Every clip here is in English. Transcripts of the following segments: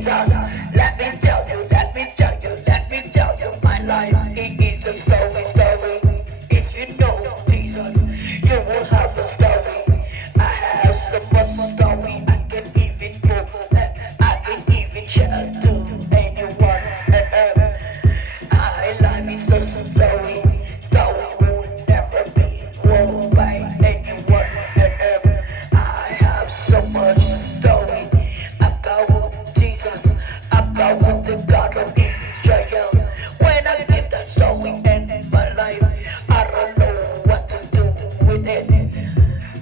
Jesus. Let me tell you, my life it is a story. If you know Jesus, you will have a story. I have so much story I can even go, I can even share to anyone. My life is a story will never be won by anyone. I have so much story about Jesus, about the God of Israel. When I get that story in my life, I don't know what to do with it.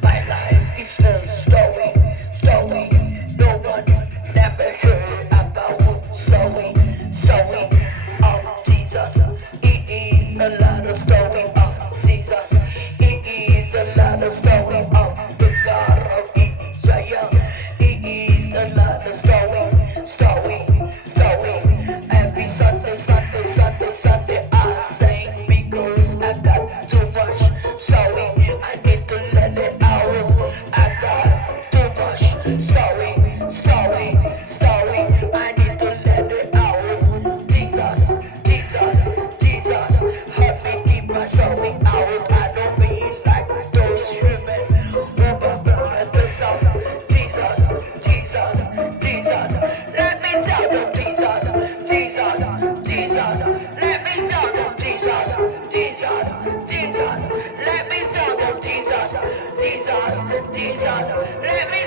My life is a story no one never heard about. Story of Jesus. It is a lot of story of Jesus. It is a lot of story of the God of Israel. It is a lot of story. Every Sunday, I sing because I got too much story. I need to let it out. I got too much story. I need to let it out. Jesus, help me keep my story out. I don't mean like those human who burn themselves. Jesus, let me tell them Jesus, let me tell them Jesus, let me tell them Jesus, let me tell them Jesus, let me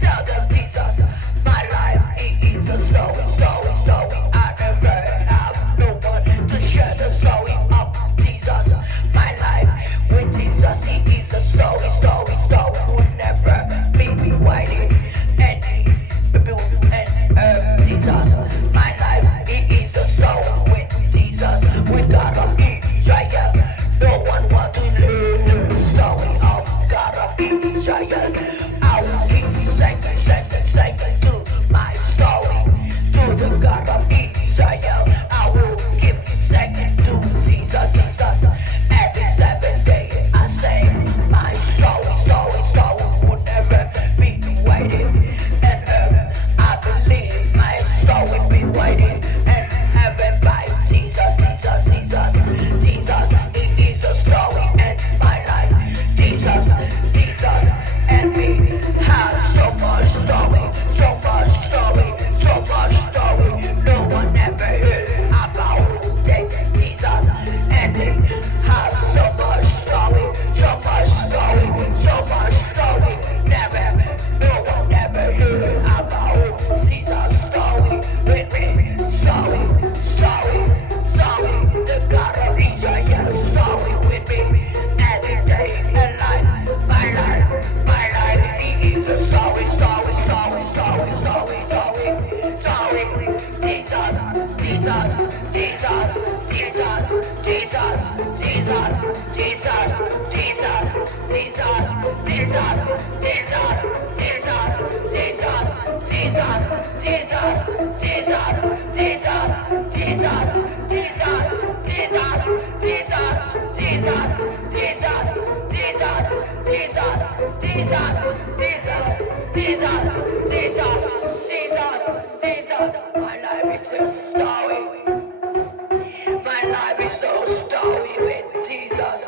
tell them Jesus. My life it is a story. I never have no one to share the story of Jesus. My life with Jesus, it is a story. Will never be winding any and Jesus. My life it is a story with Jesus, with God of Israel. No one want to learn the story of God of Israel. I will keep singing to my story, to the God of Israel. I will keep singing to Jesus. Every 7 days I sing my story would never be waiting. And I believe my story be waiting. And heaven by Jesus. It is a story and my life. Jesus, and me have so much story. No one ever heard about it. Jesus, and me have so much story. Never, no one ever heard about Jesus' story with me. Story. The God of Israel story with me. Every day and life, my life, he is a story. Jesus. My life is a story. My life is a story with Jesus,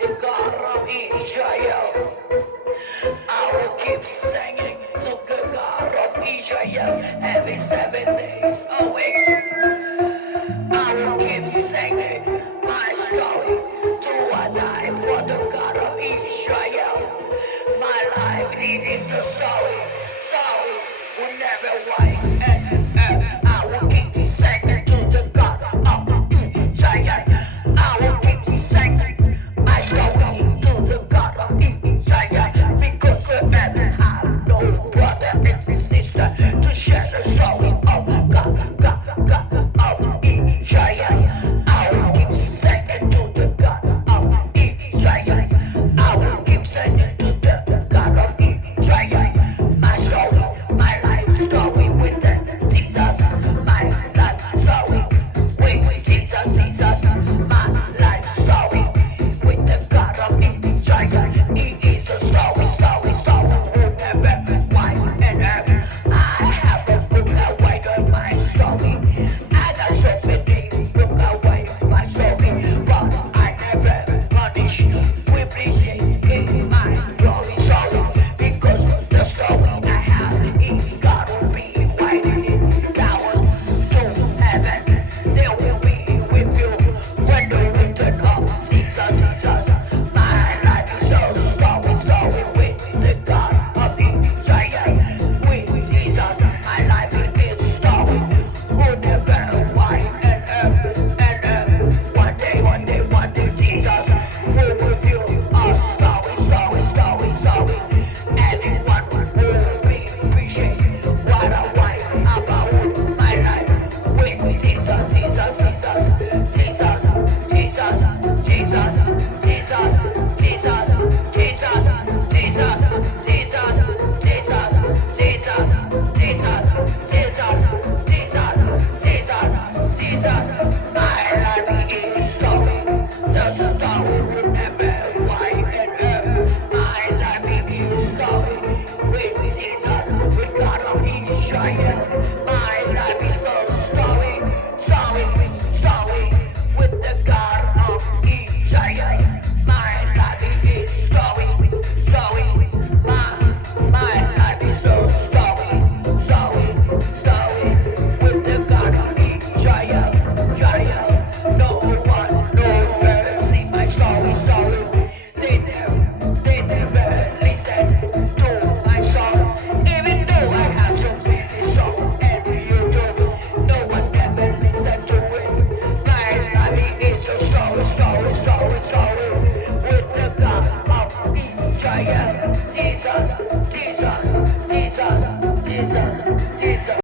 the God of Israel. I will keep singing to the God of Israel every 7 days a week. I will keep singing my story till I die for the God of Israel. My life it is a story.